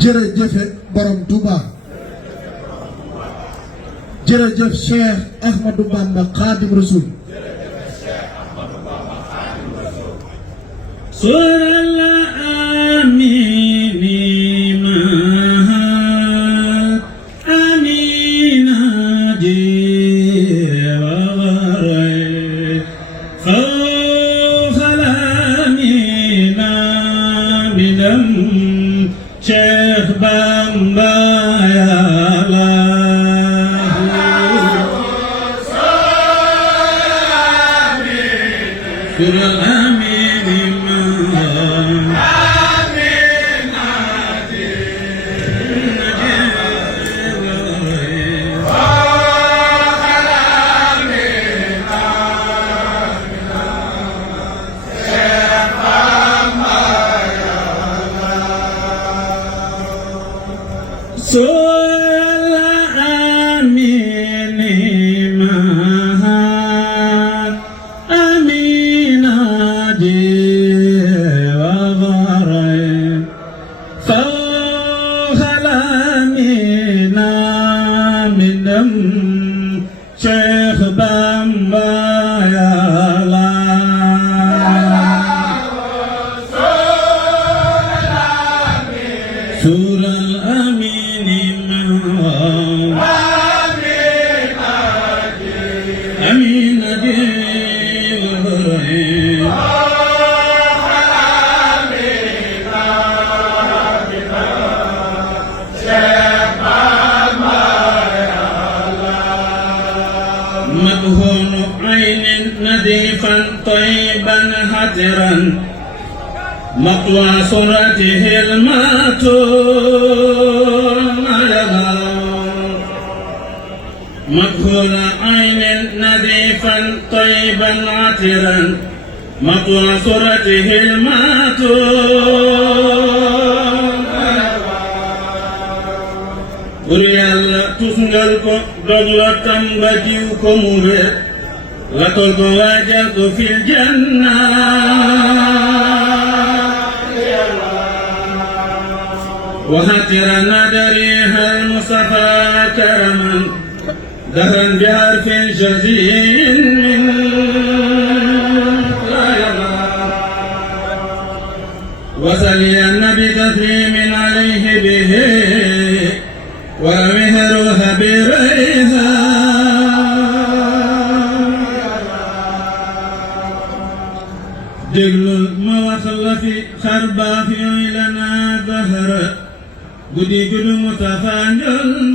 jërëjëfe borom Touba jërëjëf Cheikh Ahmadou Bamba Khadim Rasoul Cheikh Bamba ya Cheikh Bamba ya Sural Amini مدهون عين نظيفا طيبا هدرا مطوى صورته الماتون مدهون عين نظيفا طيبا عطرا مطوى صورته الماتون Uriel tusngal ko doglotam badiw ko mure latol ko wajal ko fil janna wa hatira nadariha al-mustafa karaman dahran biharfin shazin min وصلي النبي تسليم عليه به ومهرها بريها دقل ما وصل في خربا في لنا ظهر قدي قد متفانجل